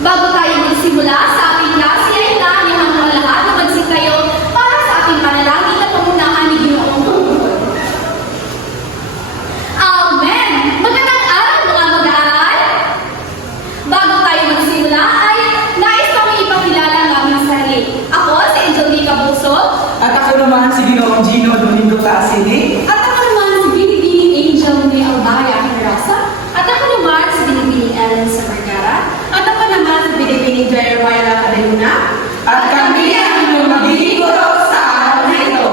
Bago tayo magsimula sa ating klase ay naayahan mo lahat na magsing kayo para sa ating panalangin at pangunahan ni Ginoong Tungkol. Amen! Magandang araw mga mag-aaral! Bago tayo magsimula ay nais kami ipakilala ang aming sarili. Ako si Angelica Buso. At ako naman si Ginoong Gino Domingo Casini. At ako naman si Binibining Angel ni Albaya Rosa. At ako naman si Binibining Ellen Samargara. At ako naman si Binibining Jeremiah Cadena. At kami ang inyong magiging guro sa araw na ito.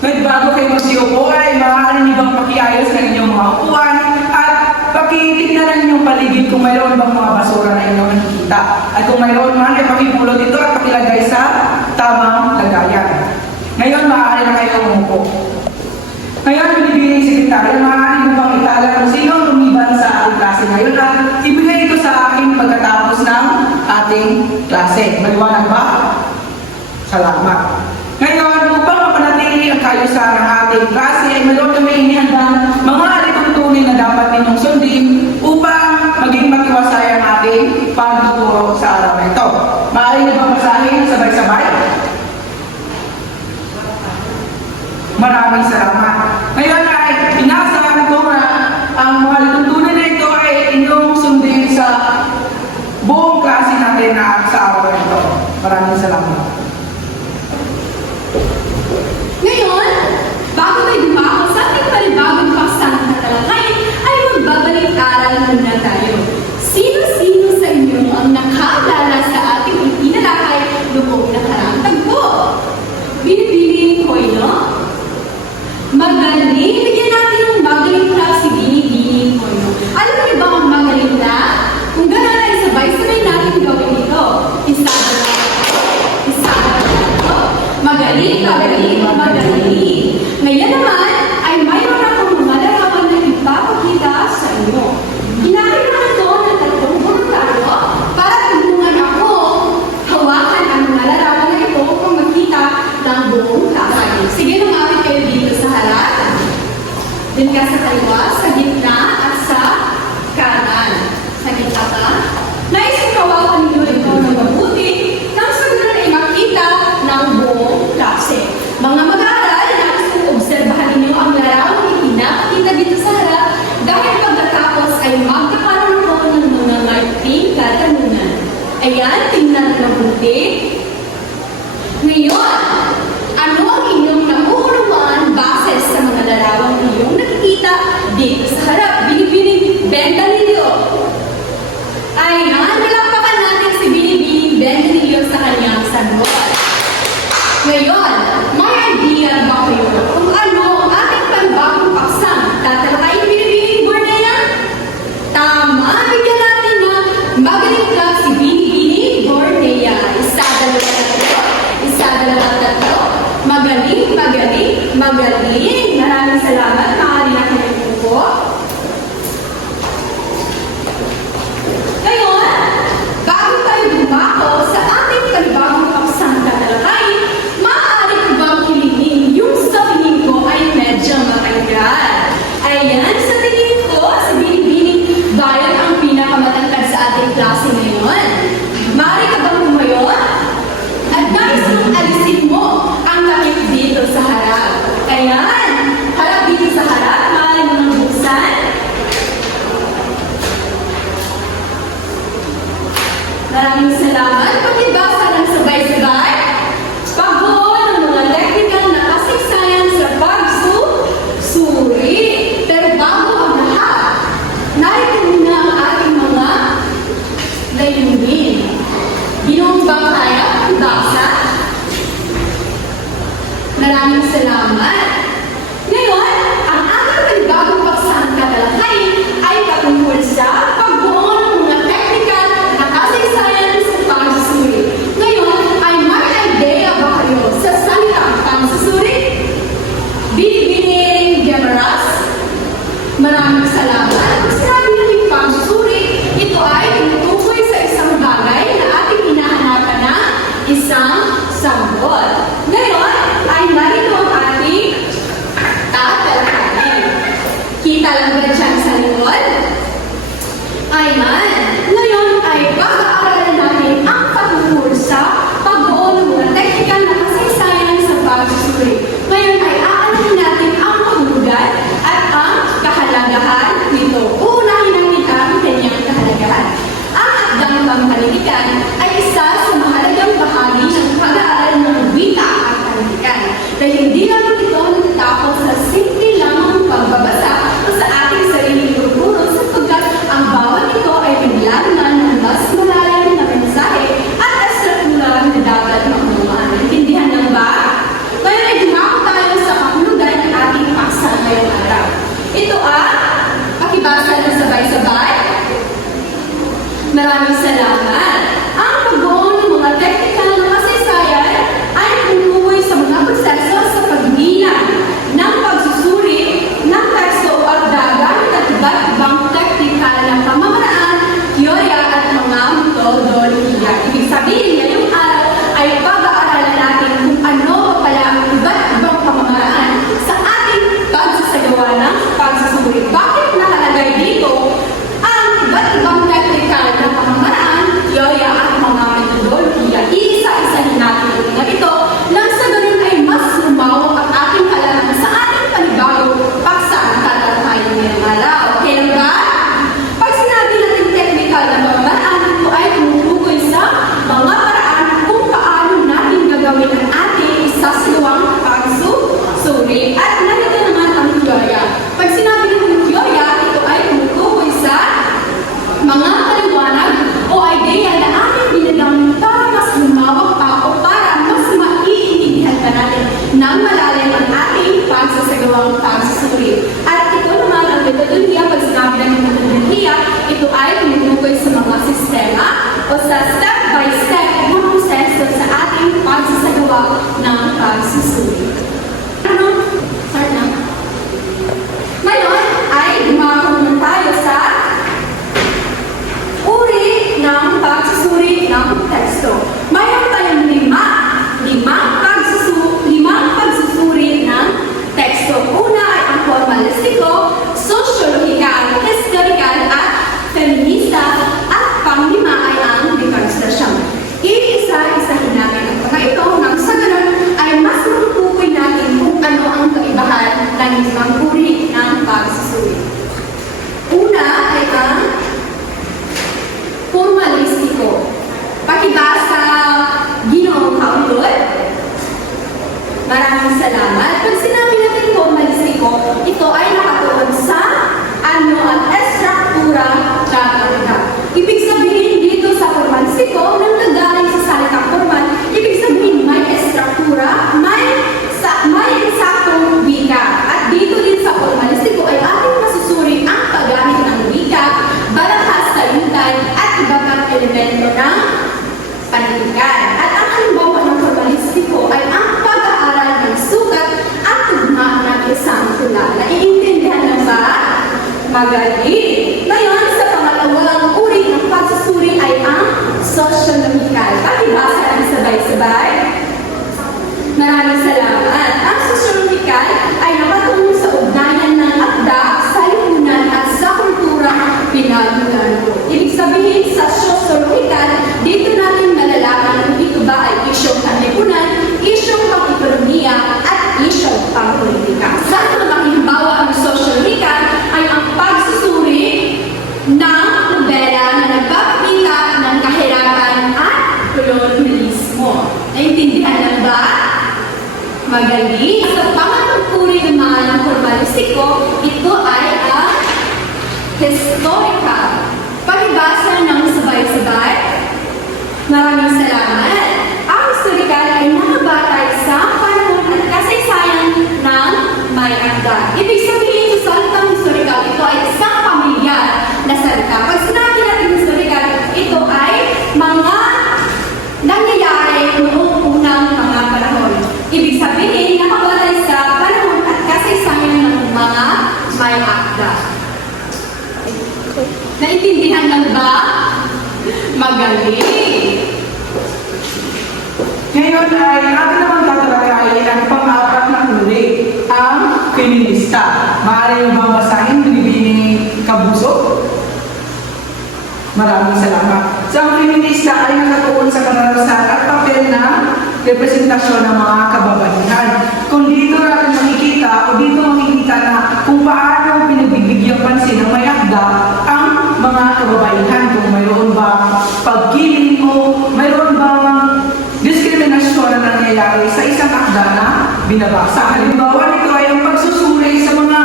Ngayon bago kayo magsiupo ay maaari niyo bang pakiayos ng inyong mga upuan at pakitignan ang inyong paligid kung mayroon bang mga basura na inyong nakikita. At kung mayroon man ay pakipulot ito at pakilagay sa tamang lagayan. Ngayon maaari na kayo umupo. Ngayon, binibining sekretarya, maaari mo bang itala kung sino ang lumiban sa ating klase ngayon at ibigay ito sa akin pagkatapos ng ating klase. Maliwanag ba? Salamat. Ngayon, upang mapanatili ang kayusan ng ating klase, ay mayroon kami inihandang mga alituntunin na dapat ninyong sundin upang maging matiwasay ang ating pagtuturo sa araw na ito. Maaari na bang basahin sabay-sabay? Maraming salamat. Ngayon ay inasahan ko na ang mga lituntunan na ito ay inyong sundin sa buong klase natin na sa araw na ito. Maraming salamat. Ngayon, bago tayo dumako sa ating panibagong paksang na talakay, ay magbabalik-aral muna tayo. Sino-sino sa inyo ang nakaalala sa ating itinalakay noong nakaraang tagpo? Binibining ko ino? Magaling! Bigyan natin ng magaling na si Binibining ko ino. Alam niyo ba ang magaling na? Kung gano'n ay sabay-sabay natin gawin ito. Magaling, magaling, magaling. Ngayon naman ay mayroon akong mga larawan na ipapakita sa inyo. Ginagawa ito ng tatlong voluntaryo para tulungan ako hawakan ang mga larawan na ito kung makita ng buong klase. Sige, lumapit kayo dito sa harap. Din ka sa kaliwa, sa gitna at sa kanan. Sa gitna ka. Nais kong hawakan ninyo ito ng mabuti nang sa ganun ay makita ng buong klase. Mga mag-aaral, nais kong obserbahan ninyo ang larawang ipinapakita dito sa harap dahil pagkatapos ay magkakaroon ko ng mga maikling katanungan. Ayan, tingnan na mabuti. Ngayon, ano ang inyong nakukulungan base sa mga larawang inyong nakikita dito sa harap? Binibining Bendanillo. Ayan, nalampakan natin si Binibining Bendanillo sa kanyang sagot. Ngayon, may idea ba kayo kung ano ang ating panibagong paksang tatalakayin Binibining Bornea? Tama, bigyan natin ng magaling club si Binibining Bornea. Isa, dalawa, tatlo. Isa, dalawa, tatlo. Magaling, magaling, magaling. Maraming salamat. Maaari na kayo po. Ngayon, bago tayo dumako sa ating panibagong paksang tatalakayin, maaari ko bang hilingin yung sa tingin ko ay medyo matanggal. Ayan, sa tingin ko, si Binibining Bayan ang pinakamatangkad sa ating klase ngayon. Maaari ka bang lumayon? At nais mong alisin mo ang takip dito sa harap. Ayan, harap dito sa harap, maaari mo nang buksan. Maraming salamat. Pagkibasa ng sabay-sabay, pagbuo ng mga technical na kasaysayan sa pagsusuri. Pero bago ang lahat, narito muna ang ating mga layunin. Ginoong bang kaya ibasa? Maraming salamat. Ngayon, ang ating panibagong paksang tatalakayin ay patungkol sa pagbuo ng mga technical na kasaysayan sa pagsusuri. Ngayon, ay may idea ba kayo sa salitang pagsusuri? Binibining Gemaras, maraming salamat. Sabi ng pagsusuri, ito ay tumutukoy sa isang bagay na ating hinahanapan na isang sagot. Ngayon, ay narito ang ating naman, ngayon ay pag-aaralan natin ang patungkol sa pagbuo ng mga teknikal na kasaysayan sa pagsusuri. Ngayon ay aalamin natin ang kahulugan at ang kahalagahan nito. Uunahin natin ang kanyang kahalagahan. Ang akdang pangkalilikan ay isa sa mahalagang bahagi ng pag-aaral ng wika at kalilikan. Dahil hindi lamang ito natatapos sa simple lamang pagbabasa o sa ating sariling guro sapagkat ang bawat ito ay naglaman ng mas malalim na mensahe at estruktura na dapat makuha. Intindihan lang ba? Ngayon ay dumako tayo sa kahulugan ng ating paksa ngayong araw. Ito pakibasa ng sabay-sabay. Maraming salamat. Ang pagbuo ng mga technical na kasaysayan ay tumutukoy sa mga proseso sa pagbilang ng pagsusuri ng teksto o pagdagamit at iba't ibang technical na pamamaraan, teorya at mga metodolohiya. Ibig sabihin, ngayong araw ay pag-aaralan natin kung ano pala ang iba't ibang pamamaraan sa ating pagsasagawa ng pagsusuri. Bakit nakalagay dito ang iba't ibang technical na pamamaraan, teorya at mga metodolohiya? Iisa-isahin natin ang mga ito nang sa ganun ay mas lumawak ang ating kalaman sa ating panibagong paksa na tatalakayin ngayong araw. Okay lang ba? Pag sinabi natin technical na pamamaraan, ito ay tumutukoy sa mga paraan kung paano natin gagawin ang ating isasawang pagsusuri. At narito naman ang teorya. Pag sinabi natin teorya, ito ay tumutukoy sa mga paliwanag o ideya na ating binagamit para mas lumawak pa o para mas maiintindihan pa natin ng malalim ang ating pagsasagawang pagsusuri. At ito naman ang metodolohiya. Pag sinabi ng metodolohiya, ito ay tumutukoy sa mga sistema o sa step-by-step na proseso sa ating pagsasagawa ng pagsusuri. Start na. Ngayon ay dumako naman tayo sa uri ng pagsusuri ng teksto. Mayroon tayong limang pagsusuri ng teksto. Una ay ang formalistiko, sosyologikal, historical at feminista, at panglima ay ang dekonstruksyon. Iisa-isahin natin ang mga ito nang sa ganun ay mas matutukoy natin kung ano ang kaibahan ng isang uri ng pagsusuri. Una ay ang formalistiko. Pakibasa, Ginoong Kaulod. Maraming salamat. Pag sinabi natin formalistiko, ito ay nakatuon sa ano at estruktura teatrika. Ibig sabihin dito sa formalistiko, nang nagaling sa salitang formal, ibig sabihin may estruktura, may eksaktong wika. At dito din sa formalistiko ay ating masusuri ang paggamit ng wika, balahas, sayutan, at iba pang elemento ng panitikan. At ang halimbawa ng formalistiko ay ang pag-aaral ng sukat at tugma ng isang tula. Naiintindihan na ba? Magaling! Ngayon, sa pangalawang uri ng pagsusuri ay ang sosyologikal. Pakibasa ng sabay-sabay. Maraming salamat. Ang sosyologikal ay nakatungo sa ugnayan ng akda, sa lipunan at sa kultura pinagmulan ko. Ibig sabihin sa sosyologikal, dito natin malalaman kung ito ba ay isyong panlipunan, isyong pang-ekonomiya at isyong pang-politika. Sa mga halimbawa ng sosyologikal ay ang pagsusuri ng nobela na nagpapakita ng kahirapan at kolonyalismo. Naintindihan na ba? Magaling. Sa pangatlong uri naman ng formalistiko, ito ay ang historical. Pakibasa ng sabay-sabay. Maraming salamat. Ang historical ay nakabatay sa panahon at kasaysayan ng may akda. Ibig sabihin sa salitang historical, ito ay isang pamilyar na salita. Pag sinabi natin historical, ito ay mga nangyayari noong unang mga panahon. Ibig sabihin, nakabatay sa panahon at kasaysayan ng mga may akda. Naintindihan lang ba? Magaling! Ngayon ay atin naman tatalakayin ang pang-apat na uri, ang feminista. Maaari yung bang basahin, Binibining Kabuso? Maraming salamat. So, ang feminista ay nakatuon sa karanasan at papel na representasyon ng mga kababaihan. Kung dito natin makikita o dito makikita na kung paano pinagbibigyan pansin ng may akda ang mga kababaihan, kung mayroon ba pagkiling o mayroon ba diskriminasyon na nangyayari sa isang akda na binabasa. Halimbawa nito ay ang pagsusuri sa mga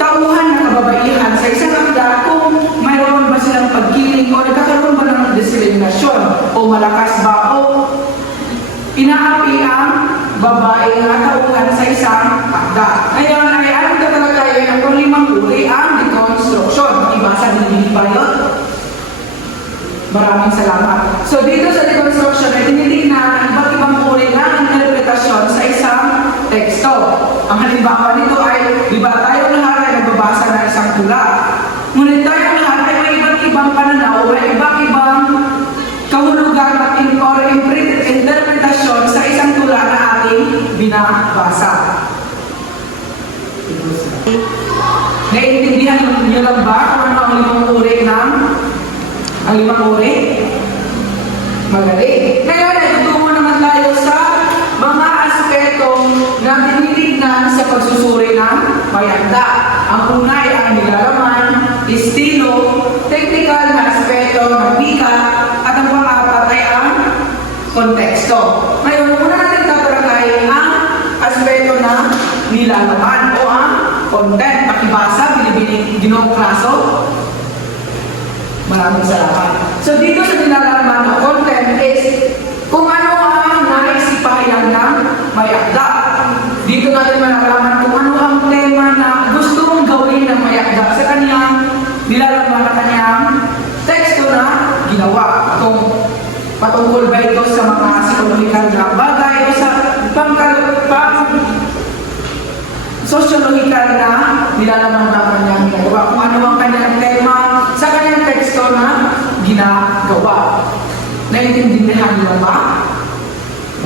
tauhan na kababaihan sa isang akda kung mayroon ba silang pagkiling o nagkakaroon ba ng diskriminasyon o malakas ba o inaapi ang babae na tauhan sa isang akda. Ngayon ay ang tatalakayin ang 5 uri ang deconstruction. Ibasa din ba yun? Maraming salamat. So dito sa deconstruction ay tinitingnan ang iba't ibang uri ng interpretasyon sa isang teksto. Ang halimbawa nito ay, di ba tayo lahat ay nagbabasa ng isang tula. Ngunit tayo lahat ay may iba't ibang pananaw, may iba't ibang kahulugan at or interpretasyon sa isang tula na ating binabasa. Naiintindihan niyo lang ba kung ano ang 5 uri ng ang 5 uri? Magaling. Ngayon ay tutungo naman tayo sa mga aspetong na tinitignan sa pagsusuri ng may akda. Ang una ay ang nilalaman, estilo, technical na aspeto ng wika, at ang pang-apat ay ang konteksto. Ngayon, una natin tatalakayin ang aspeto na nilalaman o ang content. Pakibasa, Binibining Ginoong Klaso. Maraming salamat. So dito sa nilalaman o content is kung ano ang naisipahayag ng may akda. Dito natin malalaman kung ano ang tema na gusto mong gawin ng may akda sa kanyang nilalaman na kanyang teksto na ginawa. Kung patungkol ba ito sa mga psikolohikal na bagay o sa sosyologikal na nilalaman ng kanyang ginagawa. Kung ano ang kanyang tema sa kanyang teksto na ginagawa. Naiintindihan niyo ba?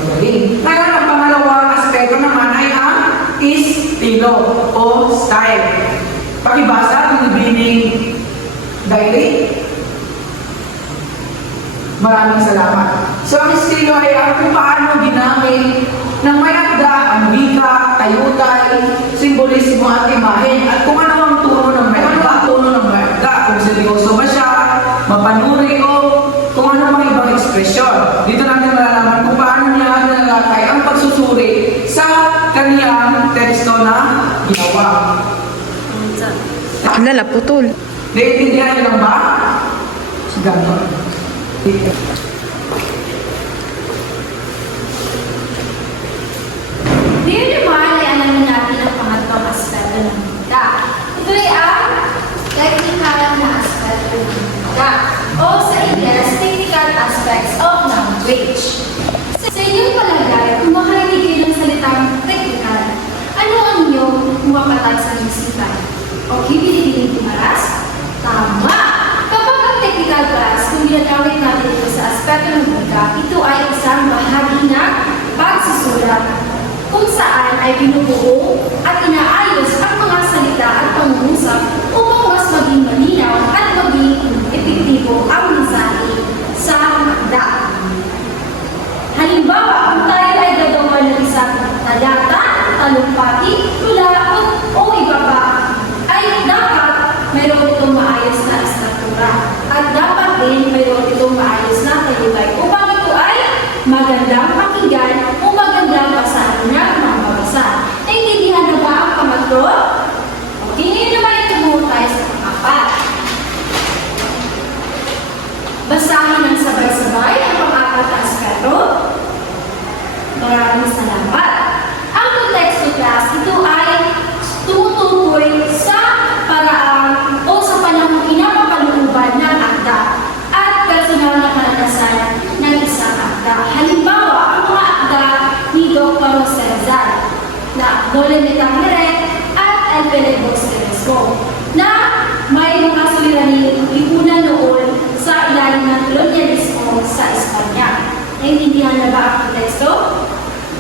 Magaling. Ngayon, ang pangalawang aspeto naman ay ang estilo o style. Pakibasa, Binibining Diary. Maraming salamat. So, ang estilo ay ang kung paano ginamit ng may akda ang wika, tayutay, simbolismo at imahen, at kung ano ang tono ng may akda, kung seryoso ba siya, mapanuri o kung ano mang ibang ekspresyon. Dito natin malalaman kung paano niya nalalakay ang pagsusuri sa kaniyang teksto na ginawa. Lala, putol. Naiintindihan niyo lang ba? Ganon. Ngayon naman ay alamin natin ang pangatlong aspeto ng wika. Ito ay ang technical na aspeto ng wika o sa Ingles, technical aspects of language. Sa inyong palagay, kung makarinig kayo ng salitang technical, ano ang inyong mapatay sa isipan? Okay, Binibining Tumaras? Tama! Kapag ang technical class, kung ginagawin natin ito sa aspeto ng wika, ito ay isang bahagi ng pagsusulat kung saan ay binubuo at inaayos ang mga salita at pangungusap upang mas maging malinaw at maging epektibo ang mensahe sa akda. Halimbawa, kung tayo ay gagawa ng isang talata, talumpati, tula, o iba pa, ay dapat mayroon itong maayos na estruktura at dapat din mayroon itong maayos na tayutay upang ito ay magandang pakinggan o magandang basahin ng mga mabasa. Naintindihan na ba ang pangatlo? Okay, ngayon naman ito tayo sa pang-apat. Basahin ng sabay-sabay ang pang-apat na aspeto. Maraming salamat. Ang konteksto class, ito ay tumutukoy sa paraan o sa panahong pinapapalooban ng akda at personal na karanasan ng isang akda. Halimbawa, ang mga akda ni Dr. Jose Rizal na Nolen de Tangeret at El Pellegos Teresco na may mga suliraning lipunan noon sa ilalim ng kolonyalismo sa Espanya. Naintindihan na ba ang konteksto?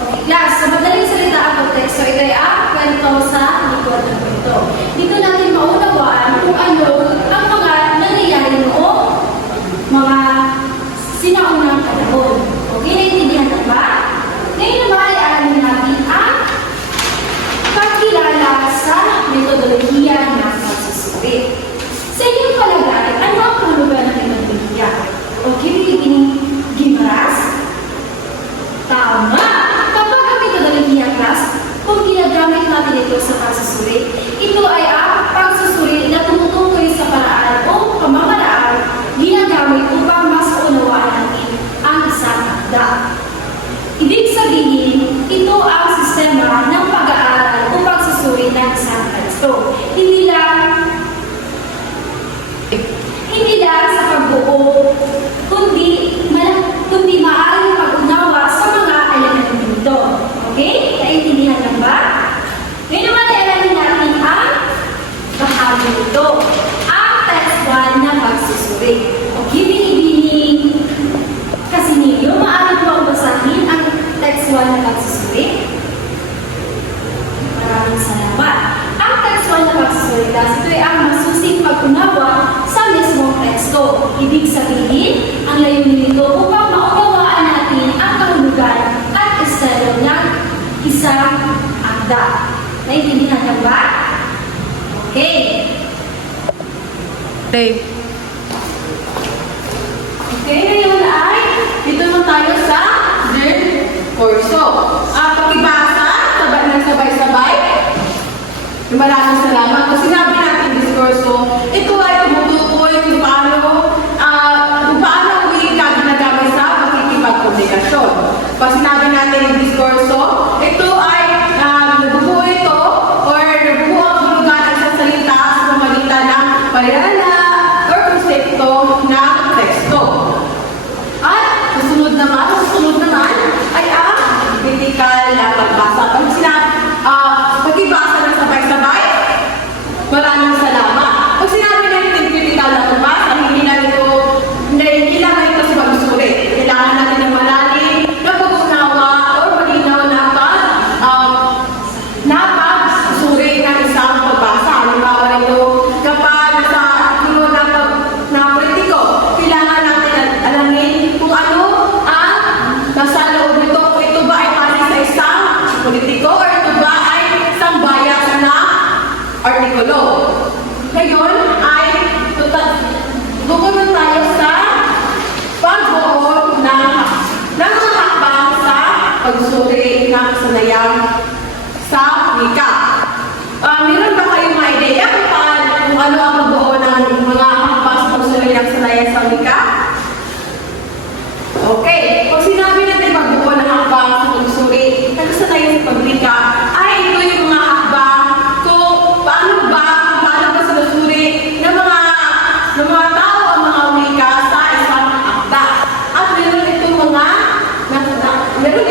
Okay, class, sa madaling salita ang konteksto, ito ay ang kwento sa likod ng kwento. Dito natin maunawaan kung ano ang mga nangyayari noong Tay. Okay, ngayon ay dito naman tayo sa diskurso. Pakibasa, sabay-sabay. Maraming salamat. Kung sinabi natin diskurso, ito ay tumutukoy kung paano ka ginagamit sa pakikipagkomunikasyon. Pag sinabi natin diskurso, ito ay nabubuo ito or nabubuo ang hulugan ng isang salita sa pamamagitan ng parirala or konsepto ng teksto. At susunod naman ay ang critical na pagbasa. Pagkibasa ng sabay-sabay, maraming salamat. Pag sinabi natin critical na pagbasa, hindi lang ito sa pagsusuri. Kailangan natin ng malalim na pag-unawa o malinaw na pagsusuri ng isang pagbasa. Halimbawa nito, kapag nasa tulog na politiko, kailangan natin alamin kung ano ang nasa loob nito. Kung ito ba ay para sa isang politiko o ito ba ay isang bias na artikulo. Ngayon ay tutunod tayo sa pagbuo ng mga hakbang sa pagsusuri ng sanayang sa wika. Meron ba kayong mga ideya kung ano ang pagbuo ng mga hakbang sa pagsusuri ng sanayang sa wika? Okay, pag sinabi natin pagbuo ng hakbang sa pagsusuri ng sanayang sa pagwika, ay ito yung mga hakbang kung paano ba sinusuri ng mga tao ang mga wika sa isang akda. At meron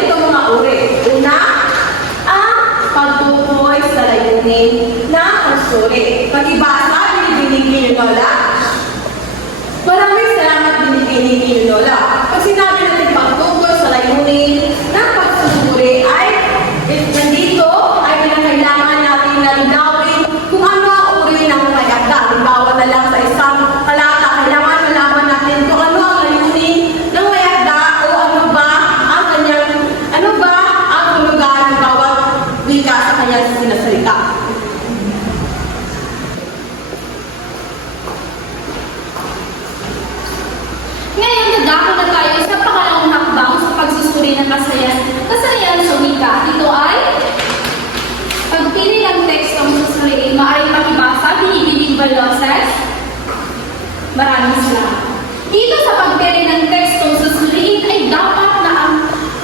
itong mga uri. Una, ang pagtukoy sa layunin ng pagsuri. Pag-ibasa, binibigay ni Lola. Maraming salamat binibigay ni Lola. Pag sinabi natin pagtukoy sa layunin ng pagsusuri ay nandito ay pinakailangan natin na linawin kung ano ang uri ng pag-akda. Halimbawa na lang sa isang talata, kailangan malaman natin kung ano ang layunin ng pag-akda o ano ba ang hulugan ng bawat wika sa kanyang sinasalita. Ngayon, dadako na tayo sa pangalawang hakbang sa pagsusuri ng kasayahan sa wika. Ito ay pagpili ng tekstong susuriin, maaaring makibasa, binibining baloses. Maraming salamat. Dito sa pagpili ng tekstong susuriin ay dapat na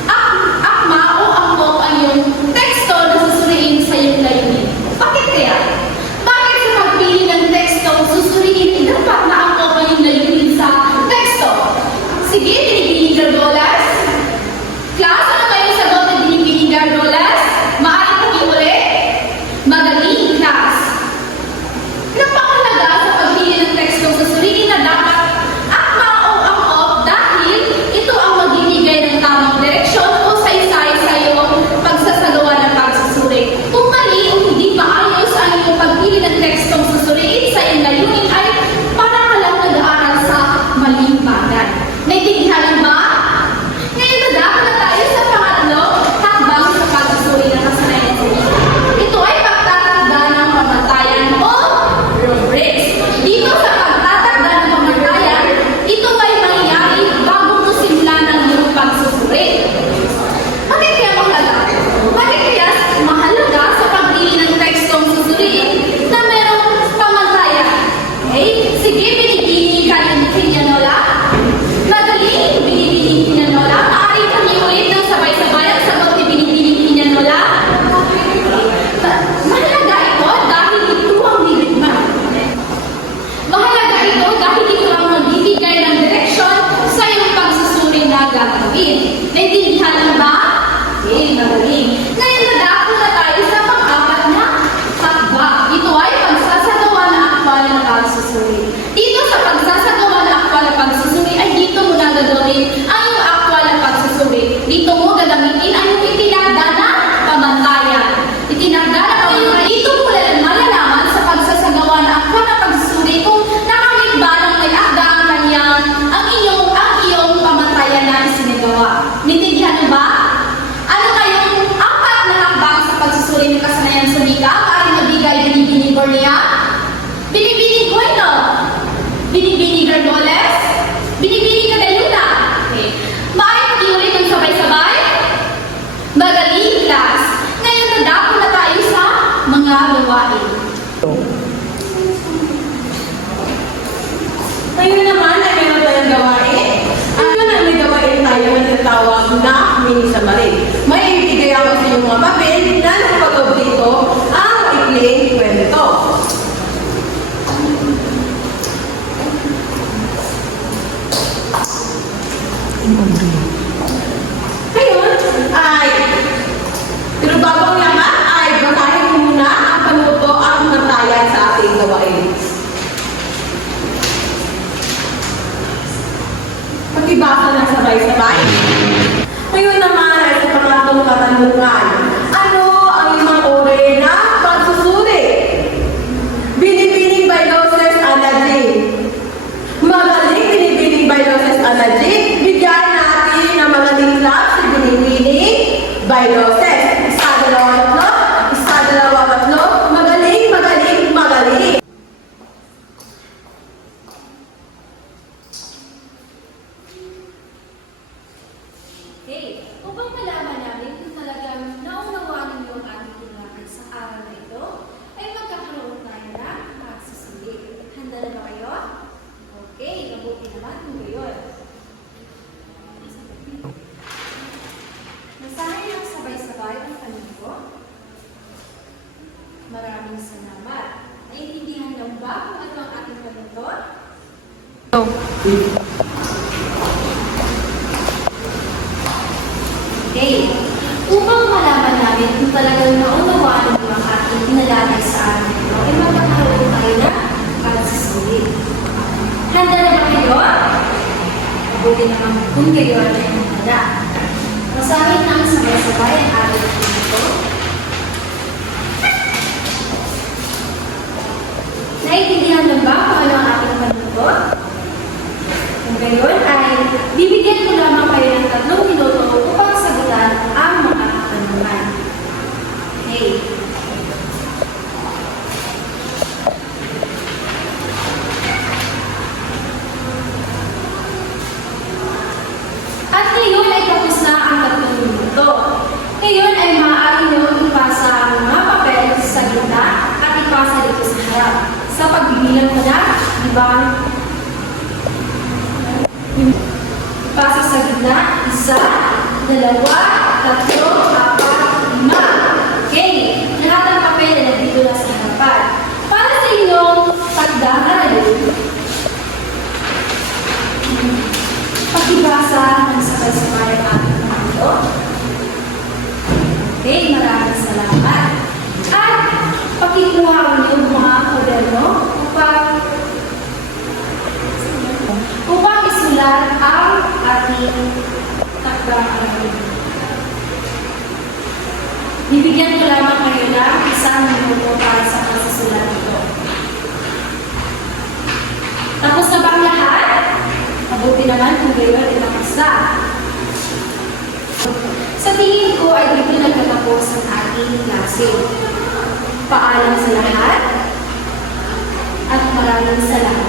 ang akma o angkop ang iyong teksto na susuriin sa iyong layunin. Bakit kaya? Bakit sa pagpili ng tekstong susuriin ay dapat na angkop ang iyong layunin sa teksto? Sige, binibining gardolas. Klase na kayo sagot na binibining gardolas? Maaaring pag-iulit? Magaling, class. Napakalaga sa pagpili ng tekstong susuriin na dapat akma o angkop dahil ito ang magbibigay Ngayon ay, pero bago ang lahat ay basahin ko muna ang panuto at matayan sa ating gawain. Pagkibasa ng sabay-sabay. Ngayon naman ay sa pangatlong katanungan. Ano ang limang uri ng pagsusuri? Binibining Bailoses Anajin. Magaling Binibining Bailoses Anajin. Bigyan natin ng mga linglap sa Binibining Bailoses. Isa, dalawa, tatlo. Isa, dalawa, tatlo. Magaling, magaling, magaling. Okay, upang malaman namin kung talagang naunawaan ninyo ang ating tinapay sa araw na ito, ay magkakaroon tayo ng pagsusuli. Handa na ba kayo? Okay, mabuti naman kung gayon. Nasahin ang sabay-sabay ang panuto. Maraming salamat. Naiintindihan lang ba kung ano ang ating panuto? Okay. Upang malaman namin kung talagang naunawaan niyo ang ating inalalay sa araw na ito, ay magkakaroon tayo ng pagsusuli. Handa na ba kayo? Mabuti naman kung kayo ay handa. Masahin ng sabay-sabay ang ating panuto. Naiintindihan lang ba kung ano ang ating panuto? Kung gayon ay bibigyan ko lamang kayo ng 3 minuto upang sagutan ang mga katanungan. Okay. At ngayon ay tapos na ang 3 minuto. Ngayon ay maaari nyo ipasa ang mga papel sa gitna at ipasa dito sa harap. Sa pagbibilang ko na, di ba? Ipasa sa gitna, 1, 2, 3, 4, 5. Okay, lahat ng papel na nandito na sa harapan. Para sa inyong pagdahalo, pakibasa ng sabay-sabay ang ating panuto. Okay, maraming salamat. At pakikuha ang inyong mga kwaderno upang isulat ang ating takdang aralin. Bibigyan ko lamang kayo ng 1 minuto para sa pagsusulat ito. Tapos na bang lahat? Mabuti naman kung kayo ay tapos na. Sa tingin ko ay dito nagtatapos ang ating klase. Paalam sa lahat at maraming salamat.